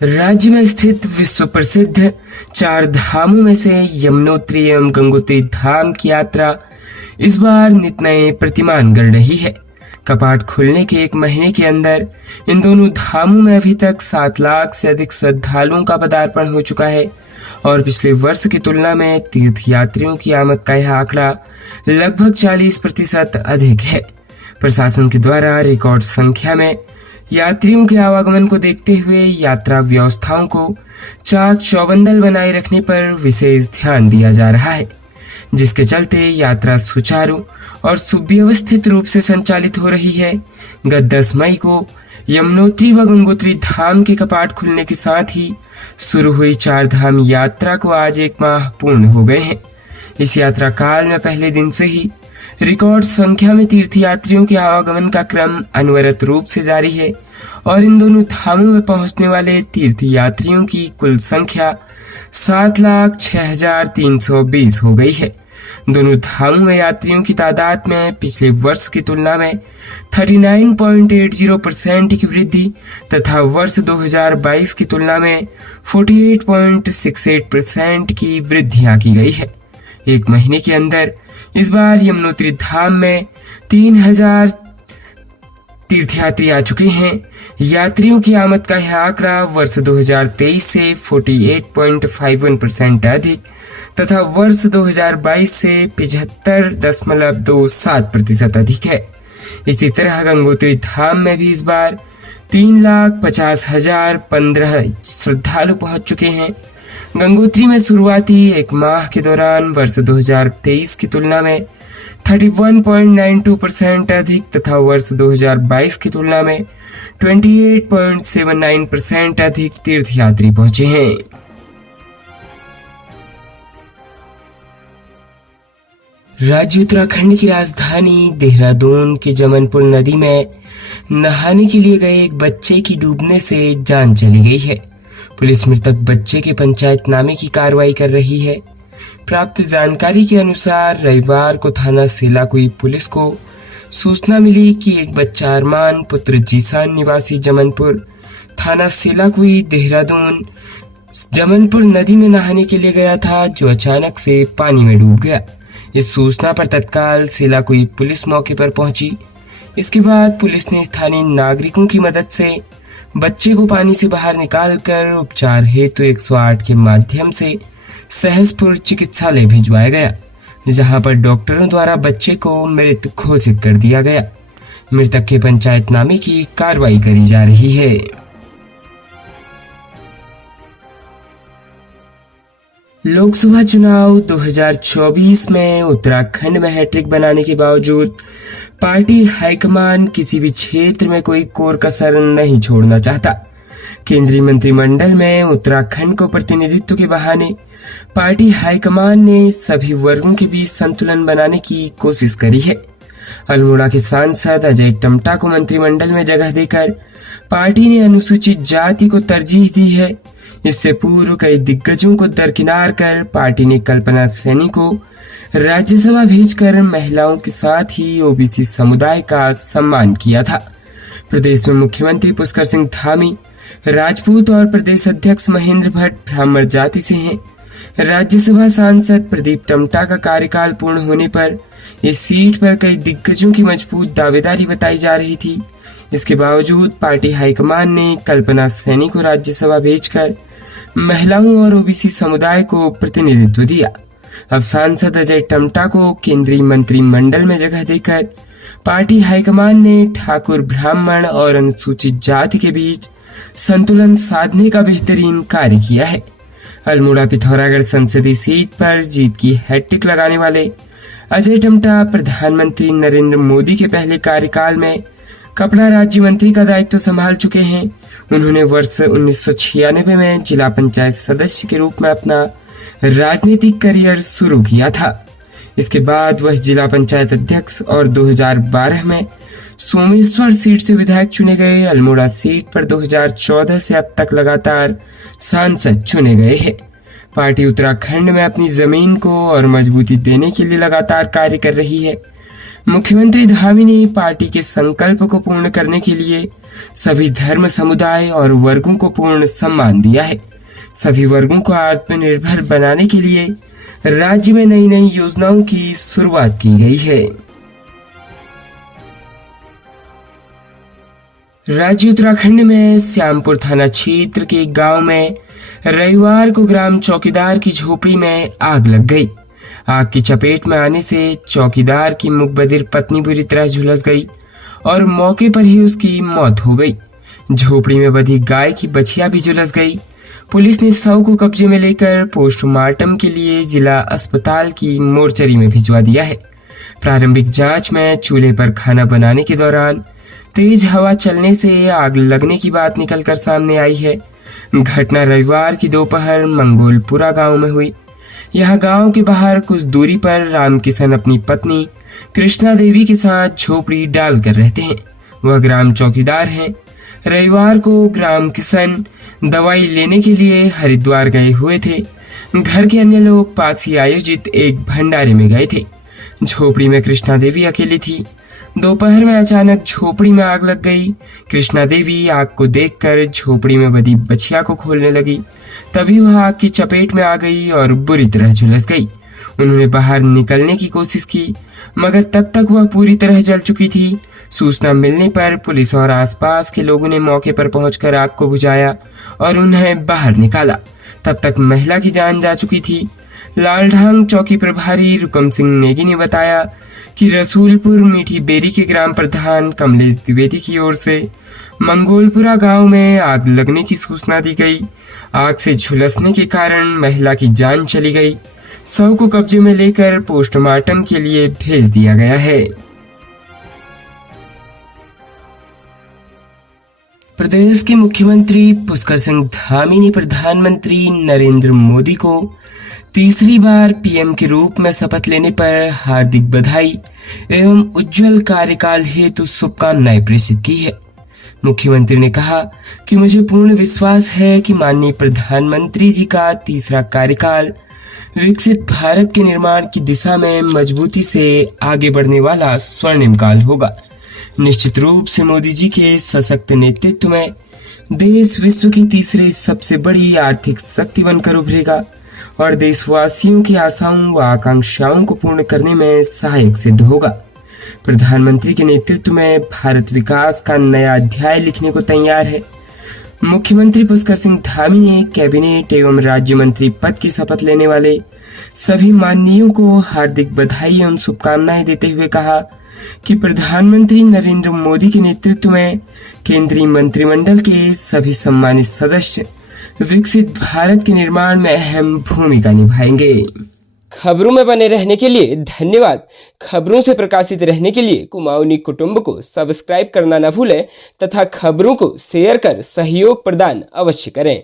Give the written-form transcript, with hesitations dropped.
राज्य में स्थित विश्व प्रसिद्ध चार धामों में से यमुनोत्री एवं गंगोत्री धाम की यात्रा इस बार नित नए प्रतिमान गढ़ रही है। कपाट खुलने के एक महीने के अंदर इन दोनों धामों में अभी तक 7 लाख से अधिक श्रद्धालुओं का पदार्पण हो चुका है और पिछले वर्ष की तुलना में तीर्थ यात्रियों की आमद का यह आंकड़ा लगभग 40% अधिक है। प्रशासन के द्वारा रिकॉर्ड संख्या में यात्रियों के आवागमन को देखते हुए यात्रा व्यवस्थाओं को चाक चौबंदल बनाए रखने पर विशेष ध्यान दिया जा रहा है, जिसके चलते यात्रा सुचारू और सुव्यवस्थित रूप से संचालित हो रही है। गत 10 मई को यमुनोत्री व गंगोत्री धाम के कपाट खुलने के साथ ही शुरू हुई 4 धाम यात्रा को आज 1 माह पूर्ण हो गए हैं। इस यात्रा काल में पहले दिन से ही रिकॉर्ड संख्या में तीर्थयात्रियों के आवागमन का क्रम अनवरत रूप से जारी है और इन दोनों धामों में पहुंचने वाले तीर्थयात्रियों की कुल संख्या 7,06,320 हो गई है। दोनों धामों में यात्रियों की तादाद में पिछले वर्ष की तुलना में 39.80% की वृद्धि तथा वर्ष 2022 की तुलना में 48.68% की वृद्धियां की गई है। एक महीने के अंदर इस बार यमुनोत्री धाम में 3,000 तीर्थयात्री आ चुके हैं। यात्रियों की आमद का यह आंकड़ा वर्ष 2023 से 48.51% अधिक तथा वर्ष 2022 से 75.27% अधिक है। इसी तरह गंगोत्री धाम में भी इस बार 3,50,015 श्रद्धालु पहुंच चुके हैं। गंगोत्री में शुरुआती 1 माह के दौरान वर्ष 2023 की तुलना में 31.92% अधिक तथा वर्ष 2022 की तुलना में 28.79% अधिक तीर्थयात्री पहुंचे हैं। राज्य उत्तराखंड की राजधानी देहरादून की जमनपुर नदी में नहाने के लिए गए एक बच्चे की डूबने से जान चली गई है। पुलिस मृतक बच्चे के पंचायतनामे की कार्रवाई कर रही है। प्राप्त जानकारी के अनुसार रविवार को थाना सेलाकुई पुलिस को सूचना मिली कि एक बच्चा अरमान पुत्र जीसान निवासी जमनपुर थाना सेलाकुई देहरादून जमनपुर नदी में नहाने के लिए गया था, जो अचानक से पानी में डूब गया। इस सूचना पर तत्काल सेलाकुई पुलिस मौके पर पहुंची। इसके बाद पुलिस ने स्थानीय नागरिकों की मदद से बच्चे को पानी से बाहर निकालकर उपचार हेतु 108 के माध्यम से सहसपुर चिकित्सालय भिजवाया गया, जहां पर डॉक्टरों द्वारा बच्चे को मृत घोषित कर दिया गया। मृतक के पंचायतनामे की कार्रवाई करी जा रही है। लोकसभा चुनाव 2024 में उत्तराखंड में हैट्रिक बनाने के बावजूद पार्टी हाईकमान किसी भी क्षेत्र में कोई कोर कसर नहीं छोड़ना चाहता। केंद्रीय मंत्रिमंडल में उत्तराखंड को प्रतिनिधित्व के बहाने पार्टी हाईकमान ने सभी वर्गों के बीच संतुलन बनाने की कोशिश करी है। अल्मोड़ा के सांसद अजय टम्टा को मंत्रिमंडल में जगह देकर पार्टी ने अनुसूचित जाति को तरजीह दी है। इससे पूर्व कई दिग्गजों को दरकिनार कर पार्टी ने कल्पना सैनी को राज्यसभा भेजकर महिलाओं के साथ ही ओबीसी समुदाय का सम्मान किया था। प्रदेश में मुख्यमंत्री पुष्कर सिंह धामी राजपूत और प्रदेश अध्यक्ष महेंद्र भट्ट ब्राह्मण जाति से हैं। राज्यसभा सांसद प्रदीप टम्टा का कार्यकाल पूर्ण होने पर इस सीट पर कई दिग्गजों की मजबूत दावेदारी बताई जा रही थी। इसके बावजूद पार्टी हाईकमान ने कल्पना सैनी को राज्यसभा भेजकर महिलाओं और ओबीसी समुदाय को प्रतिनिधित्व दिया। अब सांसद अजय टम्टा को केंद्रीय मंत्रिमंडल में जगह देकर पार्टी हाईकमान ने ठाकुर ब्राह्मण और अनुसूचित जाति के बीच संतुलन साधने का बेहतरीन कार्य किया है। अल्मोड़ा पिथौरागढ़ संसदीय सीट पर जीत की हैट्रिक लगाने वाले अजय टम्टा प्रधानमंत्री नरेंद्र मोदी के पहले कार्यकाल में कपड़ा राज्य मंत्री का दायित्व संभाल चुके हैं। उन्होंने वर्ष 1996 में जिला पंचायत सदस्य के रूप में अपना राजनीतिक करियर शुरू किया था। इसके बाद वह जिला पंचायत अध्यक्ष और 2012 में सोमेश्वर सीट से विधायक चुने गए। अल्मोड़ा सीट पर 2014 से अब तक लगातार सांसद चुने गए हैं। पार्टी उत्तराखंड में अपनी जमीन को और मजबूती देने के लिए लगातार कार्य कर रही है। मुख्यमंत्री धामी ने पार्टी के संकल्प को पूर्ण करने के लिए सभी धर्म समुदाय और वर्गों को पूर्ण सम्मान दिया है। सभी वर्गों को आत्मनिर्भर बनाने के लिए राज्य में नई नई योजनाओं की शुरुआत की गई है। राज्य उत्तराखंड में श्यामपुर थाना क्षेत्र के एक गांव में रविवार को ग्राम चौकीदार की झोपड़ी में आग लग गई। आग की चपेट में आने से चौकीदार की मुखबधिर पत्नी बुरी तरह झुलस गई और मौके पर ही उसकी मौत हो गई। झोपड़ी में बंधी गाय की बछिया भी झुलस गई। पुलिस ने शव को कब्जे में लेकर पोस्टमार्टम के लिए जिला अस्पताल की मोर्चरी में भिजवा दिया है। प्रारंभिक जांच में चूल्हे पर खाना बनाने के दौरान तेज हवा चलने से आग लगने की बात निकलकर सामने आई है। घटना रविवार की दोपहर मंगोलपुरा गांव में हुई। यह गांव के बाहर कुछ दूरी पर रामकिशन अपनी पत्नी कृष्णा देवी के साथ झोपड़ी डालकर रहते हैं। वह ग्राम चौकीदार हैं। रविवार को ग्राम किशन दवाई लेने के लिए हरिद्वार गए हुए थे। घर के अन्य लोग पास ही आयोजित एक भंडारे में गए थे। झोपड़ी में कृष्णा देवी अकेली थी। दोपहर में अचानक झोपड़ी में आग लग गई। कृष्णा देवी आग को देखकर झोपड़ी में बंधी बछिया को खोलने लगी। तभी वह आग की चपेट में आ गई और बुरी तरह झुलस गई। उन्होंने बाहर निकलने की कोशिश की, मगर तब तक वह पूरी तरह जल चुकी थी। सूचना मिलने पर पुलिस और आसपास के लोगों ने मौके पर पहुंचकर आग को बुझाया और उन्हें बाहर निकाला। तब तक महिला की जान जा चुकी थी। लालढांग चौकी प्रभारी रुकम सिंह नेगी ने बताया कि रसूलपुर मीठी बेरी के ग्राम प्रधान कमलेश द्विवेदी की ओर से मंगोलपुरा गांव में आग लगने की सूचना दी गई। आग से झुलसने के कारण महिला की जान चली गई। शव को कब्जे में लेकर पोस्टमार्टम के लिए भेज दिया गया है। प्रदेश के मुख्यमंत्री पुष्कर सिंह धामी ने प्रधानमंत्री नरेंद्र मोदी को तीसरी बार पीएम के रूप में शपथ लेने पर हार्दिक बधाई एवं उज्जवल कार्यकाल हेतु शुभकामनाएं प्रेषित की है। मुख्यमंत्री ने कहा कि मुझे पूर्ण विश्वास है कि माननीय प्रधानमंत्री जी का तीसरा कार्यकाल विकसित भारत के निर्माण की दिशा में मजबूती से आगे बढ़ने वाला स्वर्णिम काल होगा। निश्चित रूप से मोदी जी के सशक्त नेतृत्व में देश विश्व की तीसरी सबसे बड़ी आर्थिक शक्ति बनकर उभरेगा और देशवासियों की आशाओं व आकांक्षाओं को पूर्ण करने में सहायक सिद्ध होगा। प्रधानमंत्री के नेतृत्व में भारत विकास का नया अध्याय लिखने को तैयार है। मुख्यमंत्री पुष्कर सिंह धामी ने कैबिनेट एवं राज्य मंत्री पद की शपथ लेने वाले सभी माननीयों को हार्दिक बधाई एवं शुभकामनाएं देते हुए कहा कि प्रधानमंत्री नरेंद्र मोदी के नेतृत्व में केंद्रीय मंत्रिमंडल के सभी सम्मानित सदस्य विकसित भारत के निर्माण में अहम भूमिका निभाएंगे। खबरों में बने रहने के लिए धन्यवाद। खबरों से प्रकाशित रहने के लिए कुमाऊनी कुटुंब को सब्सक्राइब करना न भूलें तथा खबरों को शेयर कर सहयोग प्रदान अवश्य करें।